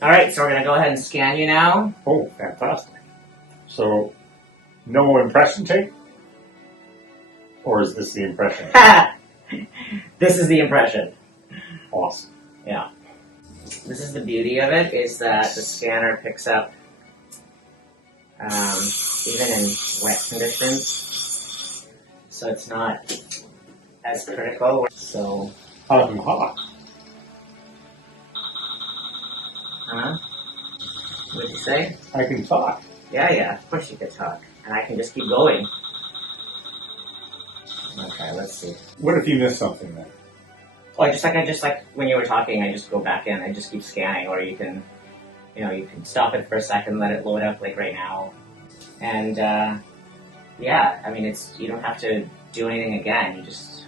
All right, so we're going to go ahead and scan you now. Oh, fantastic. So, no impression tape? Or is this the impression? This is the impression. Awesome. Yeah. This is the beauty of it, is that the scanner picks up, even in wet conditions, so it's not as critical. So, I can talk. huh? What did you say? I can talk. Yeah, of course you could talk. And I can just keep going. Okay, let's see. What if you miss something then? Well, I just like when you were talking, I just go back in, I just keep scanning, or you can stop it for a second, let it load up like right now. And, yeah, I mean, you don't have to do anything again, you just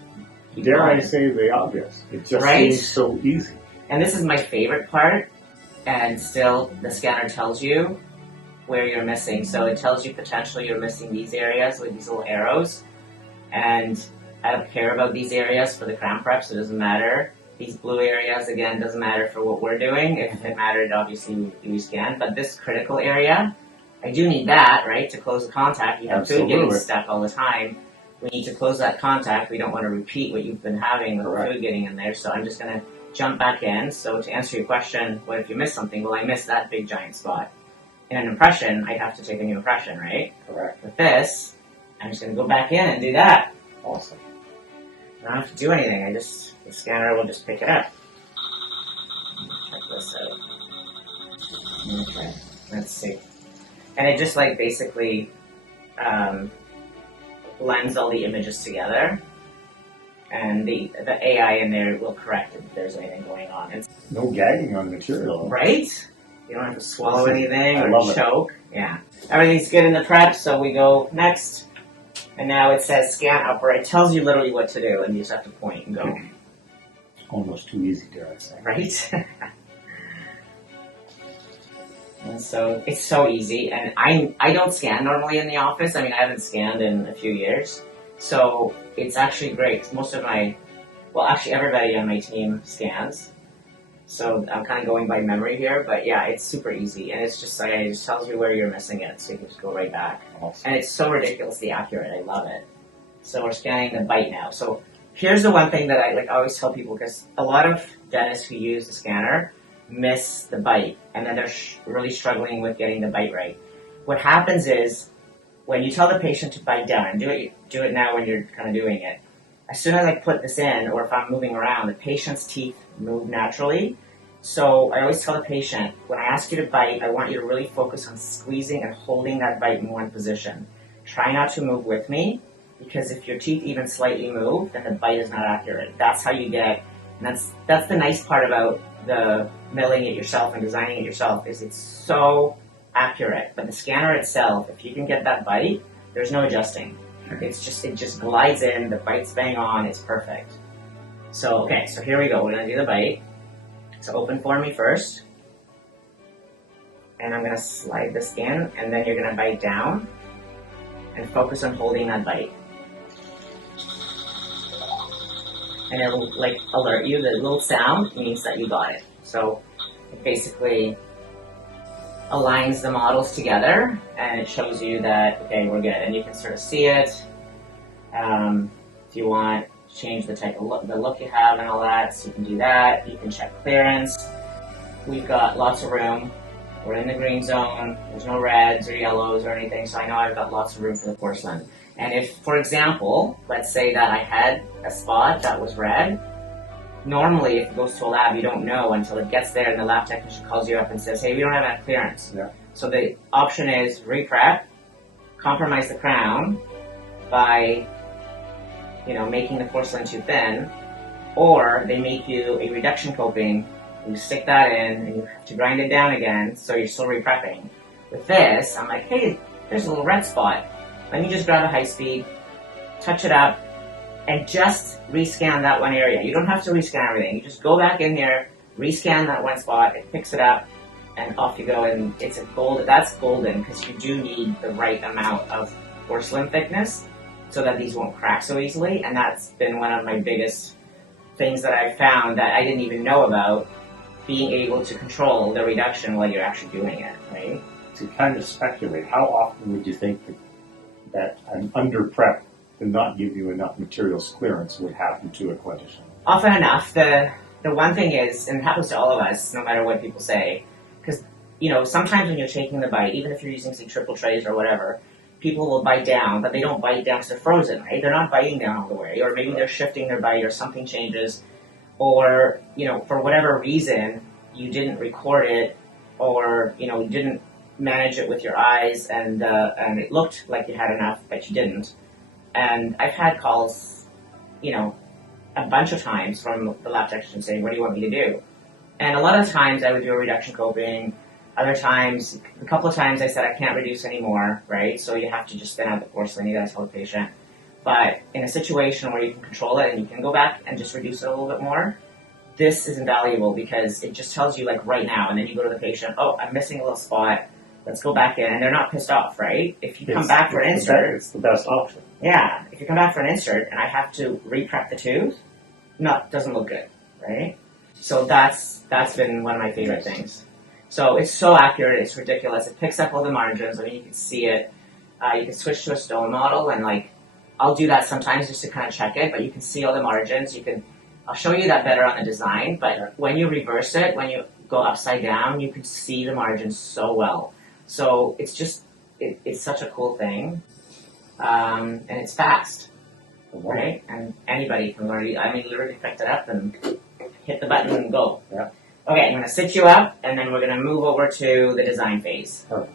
keep Dare going. I say the obvious? It just Right? seems so easy. And this is my favorite part, and still the scanner tells you where you're missing. So it tells you potentially you're missing these areas with these little arrows, and I don't care about these areas for the crown prep, so it doesn't matter. These blue areas, again, doesn't matter for what we're doing. If it mattered, obviously, we scan. But this critical area, I do need that, right, to close the contact. You have food getting stuck all the time. We need to close that contact. We don't want to repeat what you've been having with the food getting in there. So I'm just going to jump back in. So to answer your question, what if you miss something? Well, I missed that big giant spot. In an impression, I'd have to take a new impression, right? Correct. With this, I'm just going to go back in and do that. Awesome. I don't have to do anything. The scanner will just pick it up. Check this out. Okay, let's see. And it just like basically blends all the images together, and the AI in there will correct if there's anything going on. And, No gagging on material. right? You don't have to swallow anything I or love choke. Yeah. Everything's good in the prep, so we go next. And now it says scan upward. It tells you literally what to do, and you just have to point and go. Almost too easy, dare I say. Right? And so it's so easy. And I don't scan normally in the office. I mean, I haven't scanned in a few years. So it's actually great. Actually everybody on my team scans. So I'm kind of going by memory here, but yeah, it's super easy. And it's just like, it just tells you where you're missing it, so you can just go right back. Awesome. And it's so ridiculously accurate. I love it. So we're scanning the bite now. So here's the one thing that I always tell people, because a lot of dentists who use the scanner miss the bite, and then they're really struggling with getting the bite right. What happens is, when you tell the patient to bite down, and do it now when you're kind of doing it, as soon as I put this in, or if I'm moving around, the patient's teeth move naturally. So I always tell the patient, when I ask you to bite, I want you to really focus on squeezing and holding that bite in one position. Try not to move with me, because if your teeth even slightly move, then the bite is not accurate. That's how you get, and that's the nice part about the milling it yourself and designing it yourself, is it's so accurate. But the scanner itself, if you can get that bite, there's no adjusting. It just glides in, the bite's bang on, it's perfect. So, okay, so here we go. We're going to do the bite. So open for me first. And I'm going to slide this in, and then you're going to bite down and focus on holding that bite. And it will alert you. The little sound means that you got it. So it basically aligns the models together, and it shows you that, okay, we're good. And you can sort of see it. If you want, change the type of the look you have and all that, so you can do that. You can check clearance. We've got lots of room. We're in the green zone. There's no reds or yellows or anything, so I know I've got lots of room for the porcelain. And if, for example, let's say that I had a spot that was red, normally if it goes to a lab, you don't know until it gets there and the lab technician calls you up and says, hey, we don't have enough clearance. Yeah. So the option is reprep, compromise the crown by making the porcelain too thin, or they make you a reduction coping, you stick that in, and you have to grind it down again, so you're still reprepping. With this, I'm like, hey, there's a little red spot. Let me just grab a high speed, touch it up, and just rescan that one area. You don't have to rescan everything. You just go back in here, rescan that one spot, it picks it up, and off you go, and it's that's golden, because you do need the right amount of porcelain thickness so that these won't crack so easily, and that's been one of my biggest things that I've found that I didn't even know about being able to control the reduction while you're actually doing it, right? To kind of speculate, how often would you think that an under prep to not give you enough materials clearance would happen to a clinician? Often enough. The one thing is, and it happens to all of us, no matter what people say, because, sometimes when you're taking the bite, even if you're using, say, triple trays or whatever, people will bite down, but they don't bite down because they're frozen, right? They're not biting down all the way, or maybe they're shifting their bite or something changes, or, for whatever reason, you didn't record it, or, you didn't manage it with your eyes, and it looked like you had enough, but you didn't. And I've had calls, a bunch of times from the lab technician saying, what do you want me to do? And a lot of times I would do a reduction coping. Other times, a couple of times I said I can't reduce anymore, right? So you have to just thin out the porcelain, you gotta tell the patient. But in a situation where you can control it and you can go back and just reduce it a little bit more, this is invaluable because it just tells you like right now, and then you go to the patient, oh, I'm missing a little spot, let's go back in, and they're not pissed off, right? If you come back for an insert, it's the best option. Yeah, if you come back for an insert and I have to re-prep the tooth, no, it doesn't look good, right? So that's been one of my favorite things. So it's so accurate, it's ridiculous. It picks up all the margins. I mean, you can see it. You can switch to a stone model, and I'll do that sometimes just to kind of check it. But you can see all the margins. I'll show you that better on the design. But when you reverse it, when you go upside down, you can see the margins so well. So it's just it's such a cool thing, and it's fast. Right? And anybody can learn it. I mean, literally picked it up and hit the button and go. Yeah. Okay, I'm going to sit you up, and then we're going to move over to the design phase. Perfect.